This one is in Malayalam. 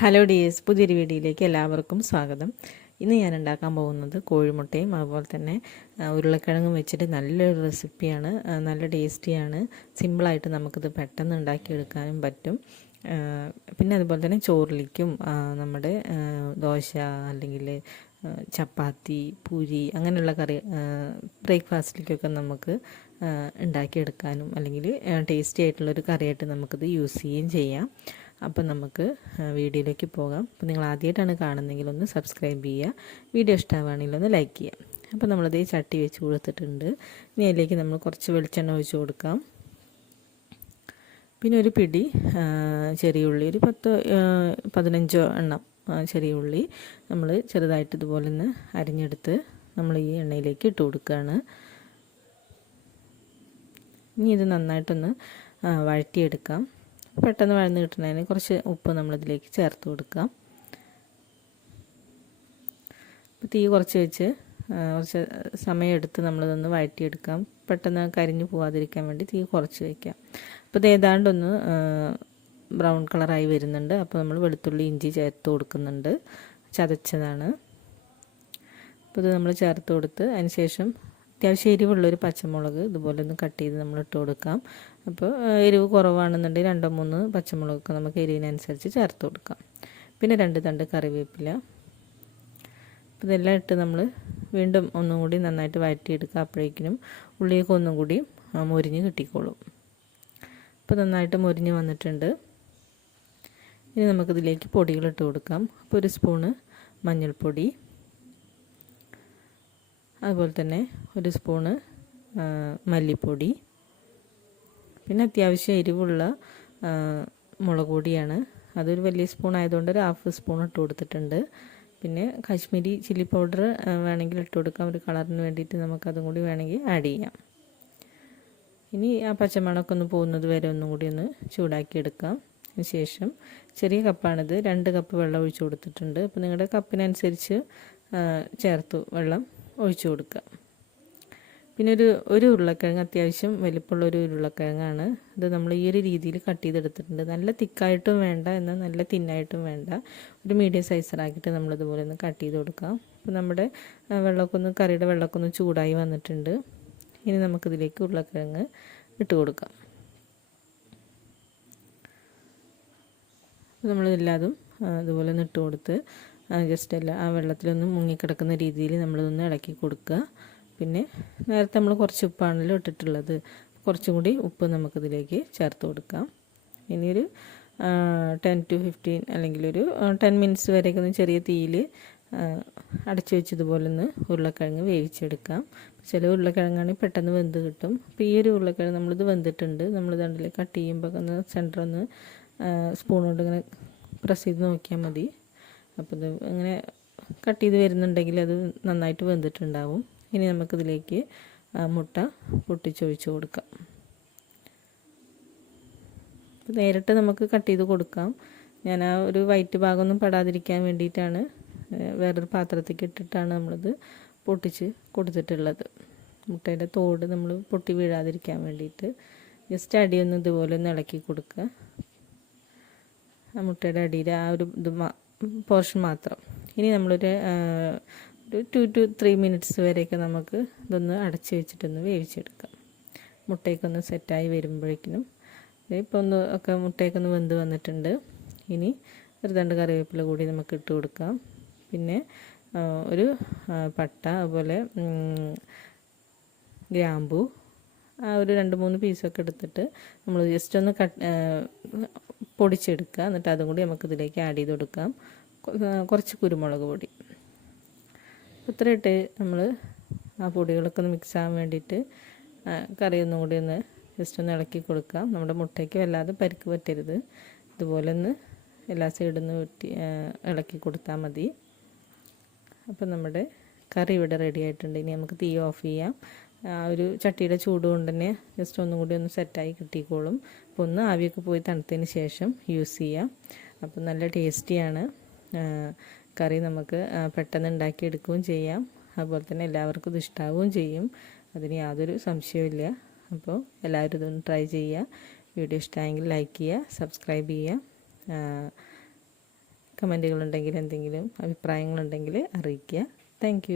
ഹലോ ഡിയേഴ്സ് പുതിയൊരു വീഡിയോയിലേക്ക് എല്ലാവർക്കും സ്വാഗതം. ഇന്ന് ഞാൻ ഉണ്ടാക്കാൻ പോകുന്നത് കോഴിമുട്ടയും അതുപോലെ തന്നെ ഉരുളക്കിഴങ്ങും വെച്ചിട്ട് നല്ലൊരു റെസിപ്പിയാണ് നല്ല ടേസ്റ്റിയാണ്. സിമ്പിളായിട്ട് നമുക്കിത് പെട്ടെന്ന് ഉണ്ടാക്കിയെടുക്കാനും പറ്റും. പിന്നെ അതുപോലെ തന്നെ ചോറിലേക്കും നമ്മുടെ ദോശ അല്ലെങ്കിൽ ചപ്പാത്തി പൂരി അങ്ങനെയുള്ള കറി ബ്രേക്ക്ഫാസ്റ്റിലേക്കൊക്കെ നമുക്ക് ഉണ്ടാക്കിയെടുക്കാനും അല്ലെങ്കിൽ ടേസ്റ്റി ആയിട്ടുള്ളൊരു കറിയായിട്ട് നമുക്കിത് യൂസ് ചെയ്യുകയും ചെയ്യാം. അപ്പം നമുക്ക് വീഡിയോയിലേക്ക് പോകാം. അപ്പോൾ നിങ്ങൾ ആദ്യമായിട്ടാണ് കാണുന്നതെങ്കിൽ ഒന്ന് സബ്സ്ക്രൈബ് ചെയ്യുക. വീഡിയോ ഇഷ്ടമാണെങ്കിൽ ഒന്ന് ലൈക്ക് ചെയ്യുക. അപ്പോൾ നമ്മളത് ഈ ചട്ടി വെച്ച് കൊടുത്തിട്ടുണ്ട്. ഇനി അതിലേക്ക് നമ്മൾ കുറച്ച് വെളിച്ചെണ്ണ ഒഴിച്ച് കൊടുക്കാം. പിന്നെ ഒരു പിടി ചെറിയ ഉള്ളി ഒരു പത്ത് പതിനഞ്ചോ എണ്ണം ചെറിയ ഉള്ളി നമ്മൾ ചെറുതായിട്ട് ഇതുപോലെ ഒന്ന് അരിഞ്ഞെടുത്ത് നമ്മൾ ഈ എണ്ണയിലേക്ക് ഇട്ട് കൊടുക്കുകയാണ്. ഇനി ഇത് നന്നായിട്ടൊന്ന് വഴറ്റിയെടുക്കാം. പെട്ടെന്ന് വഴന്ന് കിട്ടുന്നതിന് കുറച്ച് ഉപ്പ് നമ്മളിതിലേക്ക് ചേർത്ത് കൊടുക്കാം അപ്പോൾ തീ കുറച്ച് വെച്ച് കുറച്ച് സമയമെടുത്ത് നമ്മളിതൊന്ന് വഴറ്റിയെടുക്കാം. പെട്ടെന്ന് കരിഞ്ഞു പോകാതിരിക്കാൻ വേണ്ടി തീ കുറച്ച് വയ്ക്കാം അപ്പോൾ ഇത് ഏതാണ്ടൊന്ന് ബ്രൗൺ കളറായി വരുന്നുണ്ട്. അപ്പോൾ നമ്മൾ വെളുത്തുള്ളി ഇഞ്ചി ചേർത്ത് കൊടുക്കുന്നുണ്ട്. ചതച്ചതാണ്. അപ്പോൾ ഇത് നമ്മൾ ചേർത്ത് കൊടുത്ത് അതിന് ശേഷം അത്യാവശ്യം എരിവുള്ളൊരു പച്ചമുളക് ഇതുപോലെ ഒന്ന് കട്ട് ചെയ്ത് നമ്മൾ ഇട്ട് കൊടുക്കാം. അപ്പോൾ എരിവ് കുറവാണെന്നുണ്ടെങ്കിൽ രണ്ടോ മൂന്ന് പച്ചമുളകൊക്കെ നമുക്ക് എരിവിനനുസരിച്ച് ചേർത്ത് കൊടുക്കാം. പിന്നെ രണ്ട് തണ്ട് കറിവേപ്പില. അപ്പോൾ ഇതെല്ലാം ഇട്ട് നമ്മൾ വീണ്ടും ഒന്നും കൂടി നന്നായിട്ട് വഴറ്റിയെടുക്കുക. അപ്പോഴേക്കിനും ഉള്ളിയൊക്കെ ഒന്നും കൂടി മൊരിഞ്ഞ് കിട്ടിക്കോളും. അപ്പോൾ നന്നായിട്ട് മൊരിഞ്ഞ് വന്നിട്ടുണ്ട്. ഇനി നമുക്കിതിലേക്ക് പൊടികൾ ഇട്ട് കൊടുക്കാം. അപ്പോൾ ഒരു സ്പൂണ് മഞ്ഞൾപ്പൊടി അതുപോലെ തന്നെ ഒരു സ്പൂണ് മല്ലിപ്പൊടി. പിന്നെ അത്യാവശ്യം എരിവുള്ള മുളക് പൊടിയാണ്. അതൊരു വലിയ സ്പൂൺ ആയതുകൊണ്ട് ഒരു ഹാഫ് സ്പൂൺ ഇട്ട് കൊടുത്തിട്ടുണ്ട്. പിന്നെ കാശ്മീരി ചില്ലി പൗഡർ വേണമെങ്കിൽ ഇട്ട് കൊടുക്കാം. ഒരു കളറിന് വേണ്ടിയിട്ട് നമുക്കതും കൂടി വേണമെങ്കിൽ ആഡ് ചെയ്യാം. ഇനി ആ പച്ചമണമൊക്കെ ഒന്ന് പോകുന്നത് വരെ ഒന്നും കൂടി ഒന്ന് ചൂടാക്കി എടുക്കാം. അതിനുശേഷം ചെറിയ കപ്പാണിത്. രണ്ട് കപ്പ് വെള്ളം ഒഴിച്ചു കൊടുത്തിട്ടുണ്ട്. അപ്പോൾ നിങ്ങളുടെ കപ്പിനനുസരിച്ച് ചേർത്തു വെള്ളം ഒഴിച്ചു കൊടുക്കുക. പിന്നെ ഒരു ഒരു ഉരുളക്കിഴങ്ങ് അത്യാവശ്യം വലിപ്പമുള്ള ഒരു ഉരുളക്കിഴങ്ങാണ്. ഇത് നമ്മൾ ഈ ഒരു രീതിയിൽ കട്ട് ചെയ്തെടുത്തിട്ടുണ്ട്. നല്ല തിക്കായിട്ടും വേണ്ട എന്നാൽ നല്ല തിന്നായിട്ടും വേണ്ട. ഒരു മീഡിയം സൈസിലാക്കിയിട്ട് നമ്മളിതുപോലെ ഒന്ന് കട്ട് ചെയ്ത് കൊടുക്കാം. അപ്പോൾ നമ്മുടെ വെള്ളമൊക്കെ ഒന്ന് കറിയുടെ വെള്ളമൊക്കെ ഒന്ന് ചൂടായി വന്നിട്ടുണ്ട്. ഇനി നമുക്കിതിലേക്ക് ഉരുളക്കിഴങ്ങ് ഇട്ട് കൊടുക്കാം. നമ്മളിതെല്ലാതും അതുപോലെ ഒന്ന് ഇട്ട് കൊടുത്ത് ജസ്റ്റ് അല്ല ആ വെള്ളത്തിലൊന്ന് മുങ്ങിക്കിടക്കുന്ന രീതിയിൽ നമ്മളിതൊന്ന് ഇളക്കി കൊടുക്കുക. പിന്നെ നേരത്തെ നമ്മൾ കുറച്ച് ഉപ്പാണല്ലോ ഇട്ടിട്ടുള്ളത്. കുറച്ചും കൂടി ഉപ്പ് നമുക്കിതിലേക്ക് ചേർത്ത് കൊടുക്കാം. ഇനിയൊരു ടെൻ ടു ഫിഫ്റ്റീൻ അല്ലെങ്കിൽ ഒരു ടെൻ മിനിറ്റ്സ് വരെയൊക്കെ ഒന്ന് ചെറിയ തീയിൽ അടച്ചു വെച്ചതുപോലെ ഒന്ന് ഉരുളക്കിഴങ്ങ് വേവിച്ചെടുക്കാം. ചില ഉരുളക്കിഴങ്ങാണെങ്കിൽ പെട്ടെന്ന് വെന്ത് കിട്ടും. അപ്പോൾ ഈ ഒരു ഉരുളക്കിഴങ്ങ് നമ്മളിത് വെന്തിട്ടുണ്ട്. നമ്മൾ ദണ്ടിൽ കട്ട് ചെയ്യുമ്പോൾ ഒന്ന് സെന്റർ ഒന്ന് സ്പൂൺ കൊണ്ട് ഇങ്ങനെ പ്രസ് ചെയ്ത് നോക്കിയാൽ മതി. അപ്പോൾ ഇത് കട്ട് ചെയ്ത് വരുന്നുണ്ടെങ്കിൽ അത് നന്നായിട്ട് വെന്തിട്ടുണ്ടാവും. ഇനി നമുക്കിതിലേക്ക് മുട്ട പൊട്ടിച്ചൊഴിച്ച് കൊടുക്കാം. നേരിട്ട് നമുക്ക് കട്ട് ചെയ്ത് കൊടുക്കാം. ഞാൻ ആ ഒരു വൈറ്റ് ഭാഗമൊന്നും പെടാതിരിക്കാൻ വേണ്ടിയിട്ടാണ് വേറൊരു പാത്രത്തേക്ക് ഇട്ടിട്ടാണ് നമ്മളിത് പൊട്ടിച്ച് കൊടുത്തിട്ടുള്ളത്. മുട്ടയുടെ തോട് നമ്മൾ പൊട്ടി വീഴാതിരിക്കാൻ വേണ്ടിയിട്ട്. ജസ്റ്റ് അടിയൊന്ന് ഇതുപോലെ ഒന്ന് ഇളക്കി കൊടുക്കുക. ആ മുട്ടയുടെ അടിയിൽ ആ ഒരു ഇത് പോർഷൻ മാത്രം. ഇനി നമ്മളൊരു ഒരു ടു ടു ത്രീ മിനിറ്റ്സ് വരെയൊക്കെ നമുക്ക് ഇതൊന്ന് അടച്ചു വെച്ചിട്ടൊന്ന് വേവിച്ചെടുക്കാം. മുട്ടയൊക്കെ ഒന്ന് സെറ്റായി വരുമ്പോഴേക്കിനും. ഇപ്പോൾ ഒന്ന് ഒക്കെ മുട്ടയൊക്കെ ഒന്ന് വെന്ത് വന്നിട്ടുണ്ട്. ഇനി ഒരു രണ്ട് കറിവേപ്പില കൂടി നമുക്ക് ഇട്ട് കൊടുക്കാം. പിന്നെ ഒരു പട്ട അതുപോലെ ഗ്രാമ്പു ആ ഒരു രണ്ട് മൂന്ന് പീസൊക്കെ എടുത്തിട്ട് നമ്മൾ ജസ്റ്റ് ഒന്ന് കട്ട് പൊടിച്ചെടുക്കുക. എന്നിട്ട് അതും കൂടി നമുക്ക് ഇതിലേക്ക് ആഡ് ചെയ്ത് കൊടുക്കാം. കുറച്ച് കുരുമുളക് പൊടി. ഇത്ര ഇട്ട് നമ്മൾ ആ പൊടികളൊക്കെ ഒന്ന് മിക്സ് ആകാൻ വേണ്ടിയിട്ട് കറി ഒന്നും കൂടി ഒന്ന് ജസ്റ്റ് ഒന്ന് ഇളക്കി കൊടുക്കാം. നമ്മുടെ മുട്ടയ്ക്ക് വല്ലാതെ പരിക്ക് പറ്റരുത്. ഇതുപോലെ ഒന്ന് എല്ലാ സൈഡിൽ നിന്ന് വെട്ടി ഇളക്കി കൊടുത്താൽ മതി. അപ്പം നമ്മുടെ കറി ഇവിടെ റെഡി ആയിട്ടുണ്ട്. ഇനി നമുക്ക് തീ ഓഫ് ചെയ്യാം. ആ ഒരു ചട്ടിയുടെ ചൂട് കൊണ്ട് തന്നെ ജസ്റ്റ് ഒന്നും കൂടി ഒന്ന് സെറ്റായി കിട്ടിക്കോളും. അപ്പോൾ ഒന്ന് ആവിയൊക്കെ പോയി തണുത്തതിന് ശേഷം യൂസ് ചെയ്യാം. അപ്പോൾ നല്ല ടേസ്റ്റിയാണ് കറി നമുക്ക് പെട്ടെന്ന് ഉണ്ടാക്കിയെടുക്കുകയും ചെയ്യാം. അതുപോലെ തന്നെ എല്ലാവർക്കും ഇഷ്ടാവുകയും ചെയ്യും. അതിന് യാതൊരു സംശയവുമില്ല അപ്പോൾ എല്ലാവരും ഇതൊന്ന് ട്രൈ ചെയ്യുക. വീഡിയോ ഇഷ്ടമായെങ്കിൽ ലൈക്ക് ചെയ്യുക സബ്സ്ക്രൈബ് ചെയ്യുക. കമന്റുകളുണ്ടെങ്കിൽ എന്തെങ്കിലും അഭിപ്രായങ്ങളുണ്ടെങ്കിൽ അറിയിക്കുക. താങ്ക്